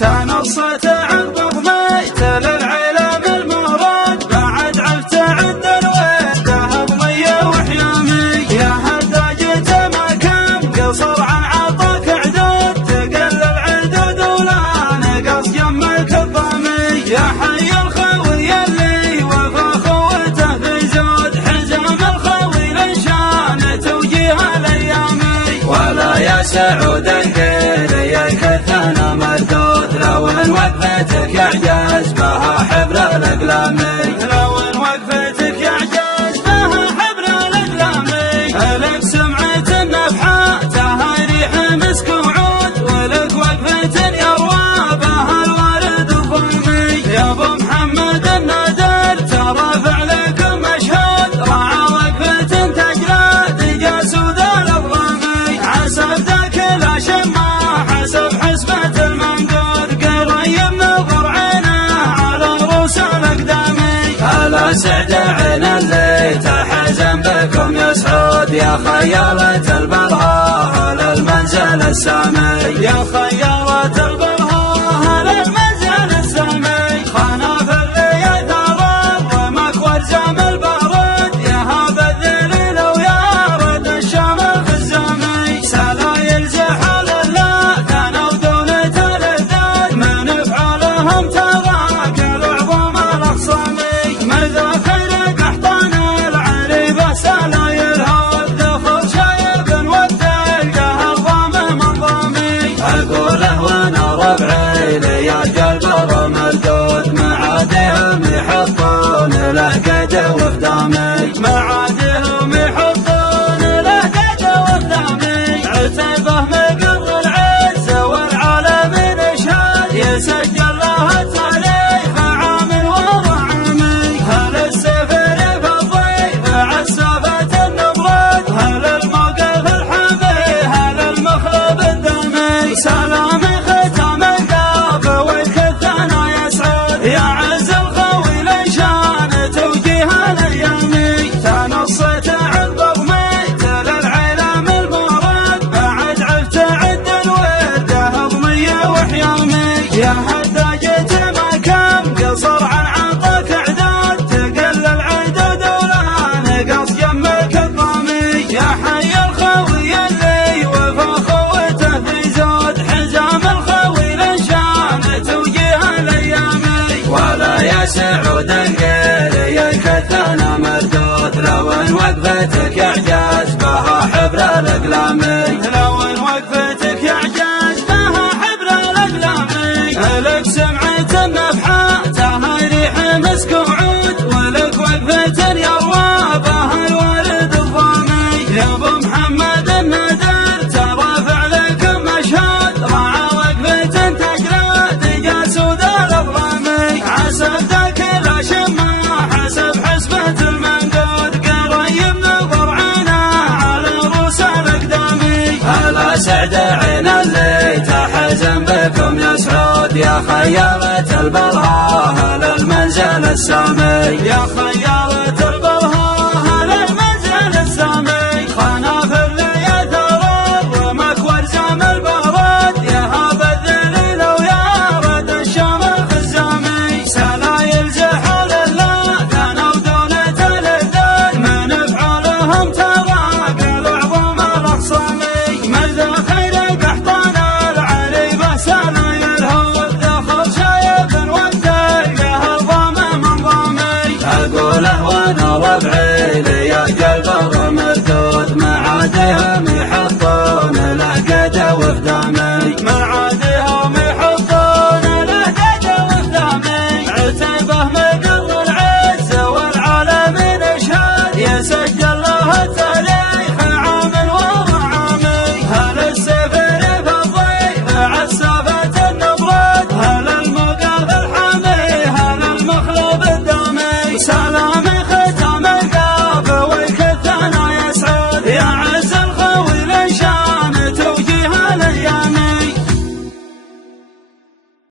تنصت عن ضغميت للعلم المورد بعد عفت عد الويد هضمية وحيامي يا هداجة ما كان قصر عن عطاك عدود تقل العدود ولا نقص جمك الضامي يا حي الخوي اللي وفى خوته بزود حزام الخوي لنشان توجيه الايامي ولا يا سعود انقلي الكثنا مردود لو ان وقفتك يعجز بها حبر الاقلامي لو ان وقفتك يعجز بها حبر الاقلامي لك سمعة النفحاتها ريح مسك وعود ولك وقفة يروى بها الوارد الضمي يا ابو محمد النادر ترى فعلكم مشهد راعى وقفة تجلى جاسود الاضرامي عسى ذاك لا شمع حسب حسبة المنقود قريب نظر عينه على رؤوس الاقدامي هلا سعد عين اللي تحزن بكم يا سعود يا خيالة البرهاء للمنزل السامي يا خيالة البرهاء للمنزل السامي خناف اللي يتراب ومكور زام البارود يا هذا الذليل ويارد الشام الخزامي سلايل زحل الله كانوا دولة الإذاد من افعالهم تراكل عظام الاخصامي مذاخر قحطان العريبة سلايل هود دخل شايب والتلقى الضام منظامي اقوله وانا ربعي لي القلب مردود معادهم يحطون له قد وفدامي معادهم يحطون له قد وفدامي عتبه مقر العز والعالمين اشهاد يسجل له التاريخ عام وضعامي هل السفر بالضيف عسافة النبرد هل الموقف الحمي هل المخلب الدمي سلامي ختام القاف والكثنا يا سعود يا عز الخوي لنشان توجيه الايامي تنصت عن ضغميت للعلم المورد بعد عفت عد الويد هضمية وحيامي يا هداجة ما كان قصر عن عطاك عدود تقل العدود ولا نقص جمك الضامي يا حي الخوي اللي وفى خوته بزود حزام الخوي لنشان توجيه الايامي ولا يا سعود انقلي الكثنا مردود لو ان وقفتك يعجز بها حبر الاقلامي لو ان وقفتك يعجز بها حبر الاقلامي لك سمعة النفحاتها ريح مسك وعود ولك وقفة يروى بها الوارد الضامي يا ابو محمد النادر ترى فعلكم مشهد راعى وقفة تجلى جاسود الاضرامي عسى ذاك لا شمع حسب حسبة المنقود قريب نظر عينه على رؤوس الاقدامي هلا سعد عين اللي تحزن بكم يا سعود يا خيالة البرهاء للمنزل السامي يا خيالة البرهاء